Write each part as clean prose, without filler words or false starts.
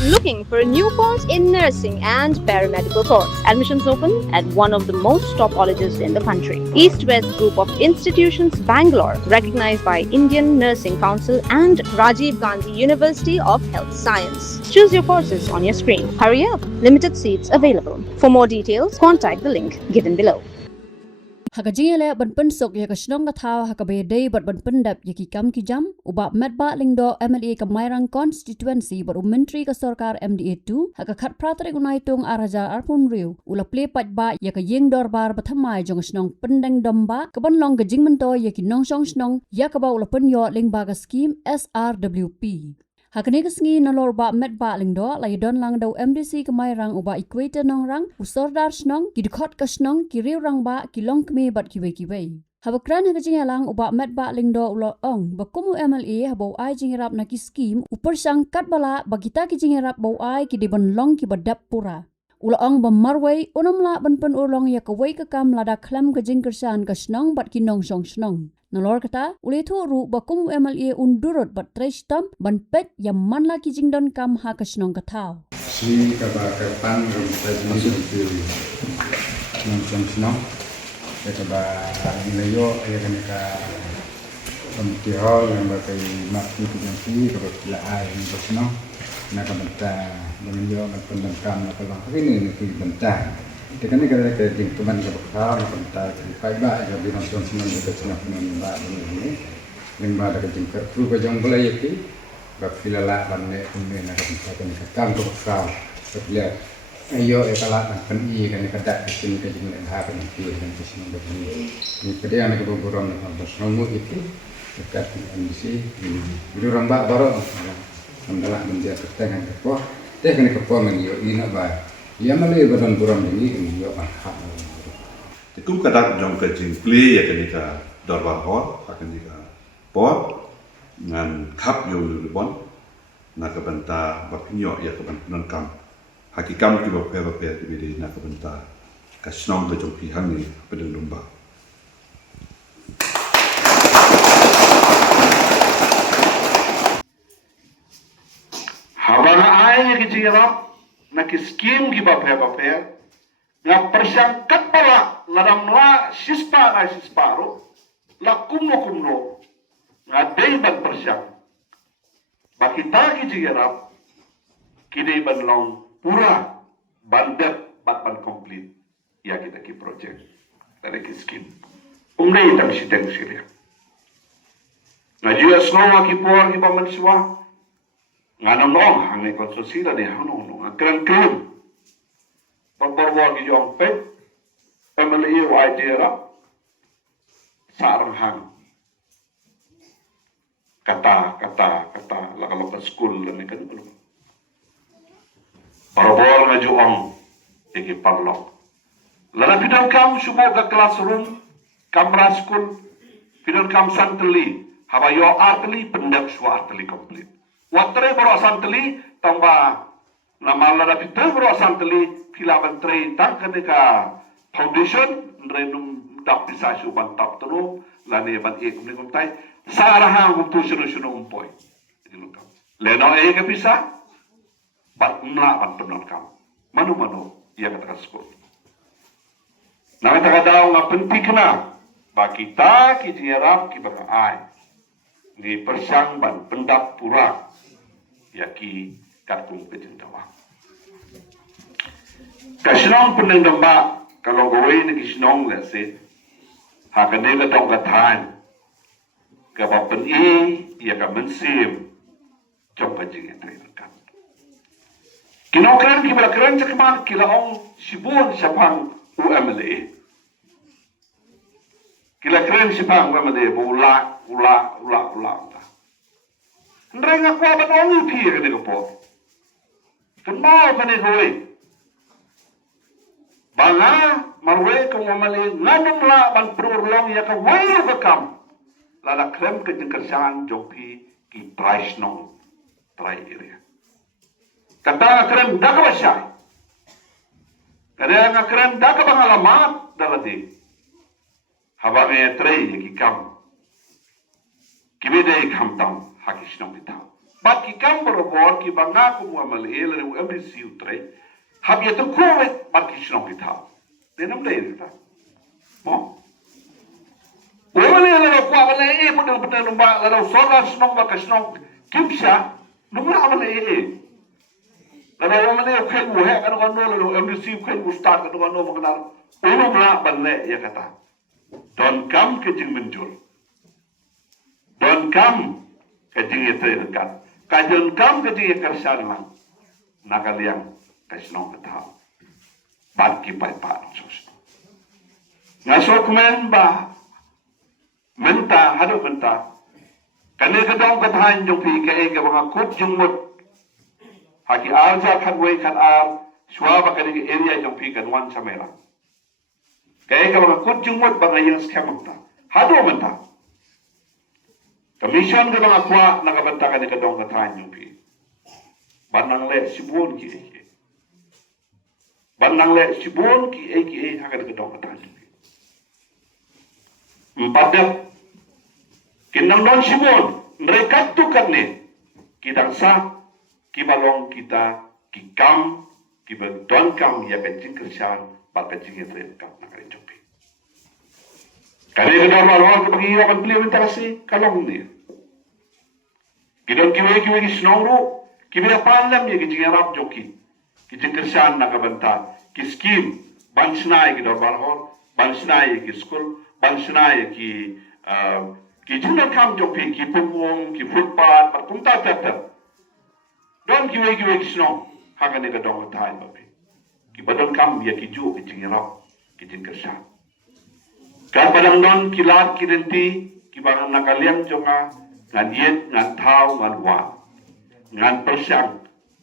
Looking for a new course in nursing and paramedical course? Admissions open at one of the most top colleges in the country. East West Group of Institutions, Bangalore, recognized by Indian Nursing Council and Rajiv Gandhi University of Health Science. Choose your courses on your screen. Hurry up, limited seats available. For more details, contact the link given below. Hakajingele ban pensok ya kasnong kathaw hakabe day bat ban pendap ya kikam kijam uba medba lingdo MLA Kemairang constituency bat menteri ka sarkar MDA2 hakakhat pratrik unaitung araja arpun riu ula ple patba ya ka yeng dorbar bathamai jong snong pendeng domba kaban long gajing mento ya kinong song snong ya ka ba ula penyo lingba ka scheme SRWP. Hakane kesngi nalor ba medba lingdo lai don lang dau MDC Kemairang uba equator nong rang usordar snong kidkhot ka snong kiriu rang ba kilong kme bat kiwe. Habakran hakajing alang uba medba lingdo ulo ong bakumu MLA habo ai jingerap na ki scheme upar sang kat bala bagita ki jingerap bau ai ki dibon long ki badap pura. Ulo ong bamarway unamla banpen ulong ya kawai ka kam lada klam ka jingkersan ka snong bat kinong song snong. Nalor kata, ule tu ru bakum MLA undurut bat trestam ban pet yang manla ki jingdon kam ha kasnong katau. Si kabakapan rumpai masuk di nong ya kaba nilayo ya kan ka pemtihol yang bakai makni penyanti kaba pila ai nong na kabenta menyo na pendangkam na kalang ini ni bentang. Dengan negara kita jing teman kebetulan kita kai ba ya binong song senang kita senang ba ini lingba da jing kertu ko jong boleh yaki ba filala banne kunne na kita kan kam ko ka sebelah ayo kala kan i kan kada sini ka jing ha kan ki kan sini ba ni kede ana ko borom na ba somu itu dekat MDC biru ramba baro andala menjadi tangan ko teh kan ko men yo ina ba ia malay badan buram ini yo hak. Tikum kadak jong ke jing play ya kenika dorbar hall akan jika pot ngan kap yo bon na kabenta baknyo ya kaban kam hakikam ki bape di na kabenta kasnong ke jong pihang ni pedeng domba. Habang ay ki jingap na ki scheme ki bape nga persangkat pala ladam la sispa na sisparo la kumno nga dayban persang bakita ki jigarap kini ban long pura bandet ban complete ya kita ki project dari ki scheme umne itam sideng silia nga US no ki por ki pamanswa nga nong hangai konsusila ni hanong keren pagbarwa ki jong pet MLA idea sarang hang kata lakalok school ni kan belum barbor nga juang iki parlok lala pidang kam subo ka classroom kamera school pidang kam santeli habayo arteli pendak swa arteli complete watre baro santeli tamba namala da pitu baro santeli filaban train tangkanika foundation renum dak bisa suban tap tulu lani ban e kumni kumtai saraha gumtu sunu umpoy dilukam leno e ke bisa bat mla ban penon kam manu ia kata skol na kata daw nga pentikna bakita ki jiarap ki bakai ni persang ban pendap pura yaki kartung pejendawa kasnong peneng damba kalau gawe ni kisnong let's say hakane ka dong katan ka bapen ia ka mensim jong ka jing train kan kinokran ki balakran cakman kilaong sibun sapang UMLA kilakran sipang UMLA ula Nrenga kwa ban ongi pia kene ko po. Kenal kene kowe. Banga marwe ko mamali nganum la ban prurlong ya ka wayo ka kam. Lala krem ke jengkersan jopi ki price nong try area. Kata krem dak basai. Kada krem dak bangalamat dalati. Habang tray ki kam. Kibide kam tam hakisnong bitaw. bat ki kam berobor ki banga ku muamal el re MDC utre hab ya to kowe bat ki shnong ki tha denam le ta mo wala la ko wala e mo de betul ba la sola shnong ba ka shnong kimsha numra wala e la wala ne ko mu he kan ko no MDC ko mu start kan ko no mo kana uno na banne ya kata don't come ke jing menjul don't come ke jing etre kan ka don't come ke jing kersan man nakaliang kasnong kata bat ki pai pa sos ngasok men ba menta hado menta kane ka dong ka than jong pi ka e ka mga kut jong mut haki alja khat wei khat ar shwa ba kane area jong pi kan wan samela kaya ka mga kut jong mut ba ngayang scam ta hado menta commission ka mga kwa nakabanta kane ka dong ka than jong pi banang le sibun ki e banang le sibun ki e hakan ka dong ka than jong pi empat kinang don sibun mereka tu karne kita sa kibalong kita kikam kibadon kam ya kencing kerjaan bat kencing itu kam nak jopi kali kita malam kita pergi akan beli mentasi kalong ni kita kiwe kisnongru kiwe palam ya kencing Arab joki kencing kerjaan nak banta kiskim bansnai kita barhor bansnai ki school bansnai ki junal kam jopi ki pungong ki footpath pat pungta tata don kiwe kisno hagan ne dong thai bapi ki badon kam ya ki ju ki jingira ki jingkersa ka padang don ki lat ki renti ki bangan nakaliang jonga ngan yet ngan thau ngan wa ngan persang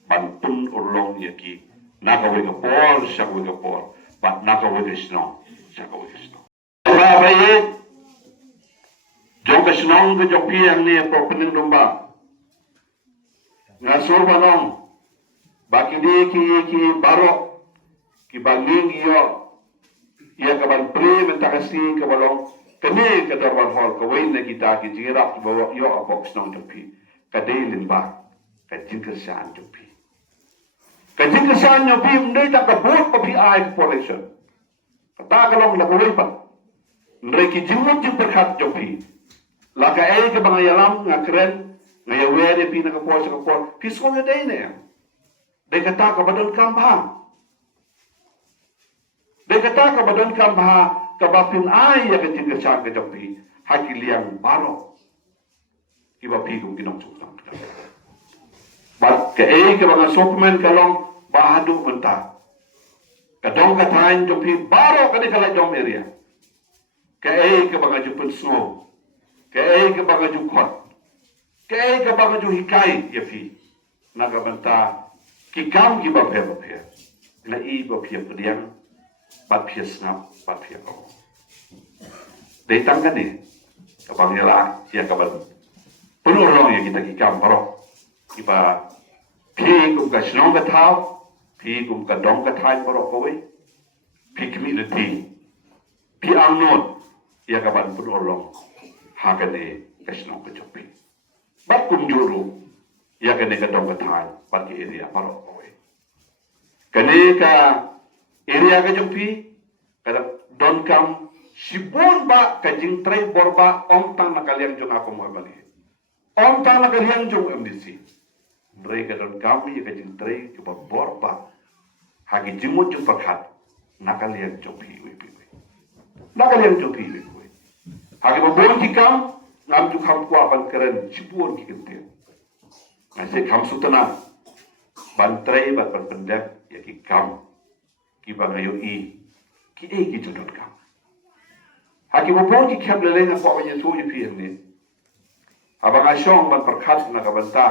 ban pun urlong ya ki nakawe ka por sakwe ka por pat nakawe kisno sakawe kisno ra baye jong kasnong ke jong piang ni pro pening domba ngasor banong baki di ki baro ki banging yo ya ka ban pre mentakasi ke balong kene ke darwan hol ko wein na kita ki jira ki bawa yo a box nong jong pi ka deilin ba ka jingkesan jong pi ka jingkesan jong pi ndai ta ka bot pa pi ai population kata kalong la ko pa ndai ki jimut jing berkat jong pi laka e ke bang yalam ngakren ngayawere pina ka por kisko nga day ne de kata ka badon kambha ka bapin ay ya ka tinga sa ka jopi hakiliang baro iba pigong kinong sukang bat ka e ke bang sokmen kalong bahadu menta kadong ka tain jopi baro ka di kala jom area ka e ke bang jupun snow kaya ke baga ju khot kaya ke baga ju hikai ya fi naga banta ki kam ki ba phe la i ba phe pediang bat phe snap bat phe ko de tang kan ni ka bang yala ya ka ban penuh long ya kita ki kam baro ki ba phe ku ka snong ka thau phe ku ka dong ka thai baro ko we phe community phe amnon ya ka ban penuh long hakane kasno ko jopi bat kum juru ya kane ka dong thai bat ki area paro kowe kane ka area ka jopi kada don kam sibon ba ka jing trai borba om tang nakaliang jong ako mo bali om tang nakaliang jong MDC bre ka don kam ya ka jing trai ka borba hagi jimut jong pakhat nakaliang jopi we nakaliang jopi we hagi babon ki kam ngam tu kham kwa ban keren sibon ki kente ngase kham sutana ban trai ban pendak ya ki kam ki bangayo i ki e ki jodot kam hagi babon ki kham le na kwa ban tu yi pi ni abang asyong ban perkhat na ka banta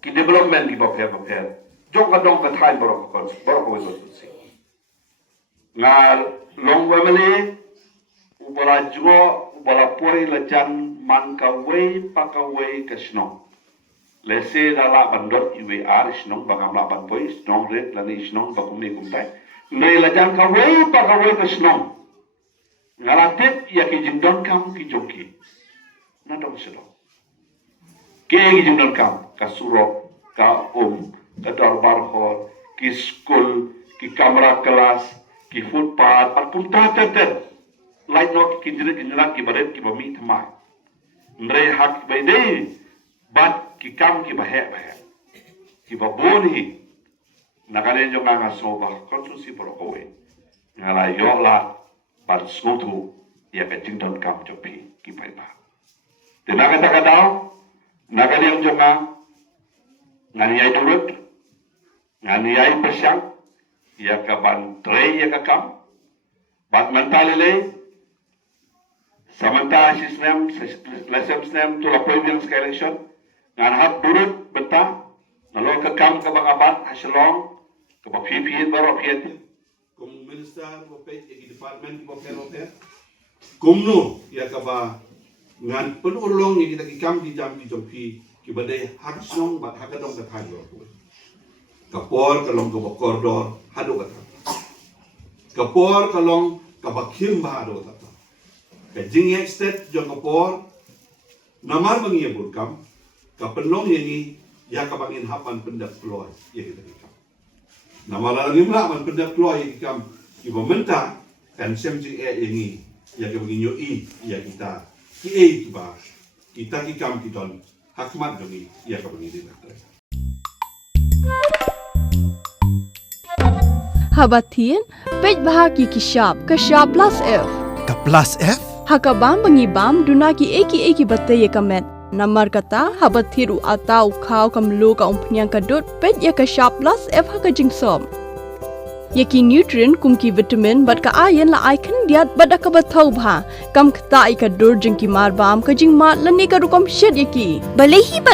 ki development ki ba phe jong ka dong ka thai boro ko we so si ngal long wa male ubala juo ubala pori lajan man ka wei pa ka wei kasno le se da la bandot iwe ar snong bangam la ban poi snong red la ni snong ba kum ni kum tai le lajan ka wei pa ka wei kasno ngalatet ya ki jindon kam ki joki na dong selo Ke jindon kam ka surok ka ka darbar hall ki school ki kamera kelas ki footpath at pun tater light no ki jinrak ki baret ki bami thamai mre hak bai dei bat ki kam ki bahe ki baboni nakale jo nga soba konsusi brokowe ngala yo la bat skotu ya ka jindon kam jopi ki pai ba tenaga takadao nakale jo nga ngani ay turut ngani ay pasyang ya ka ban tre ya ka kam bat mentalile samanta sistem lesem tu la province election ngan hap turut benta nalo ka kam ka bangabat hasilong ka ba pipi baro piet kum minister mo pe e department mo pe kumno ya ka ba ngan penulong ni kita ki kam di jam di jopi ki badai hak song bat hak dong ka thayo kapor kalong ka kordor hado ka kapor kalong ka bakhim ba hado ka ka jing state jong kapor namar bangi burkam ka penlong yani ya ka bangin hapan pendak ploy ya kita kam namar lagi man pendak ploy kam ki bomenta kan semji yani ya ka bangi nyoi ya kita ki ba kita ki kam ki don hakmat demi ya ka bangi dina Habatin, pej bahagi kishab plus F. Ka plus F? Hakabam bangibam dunaki eki batay kamet. Namar kata habathiru atau kau kamlu ka umpnyang kadut pej ya kishab plus F hakajingsom. Yaki nutrient kumki vitamin bat ka ayan la aikan diat bada ka batau bha kam kata ikadur jingki marbam ka jingmat lani ka rukom shed yaki. Balehi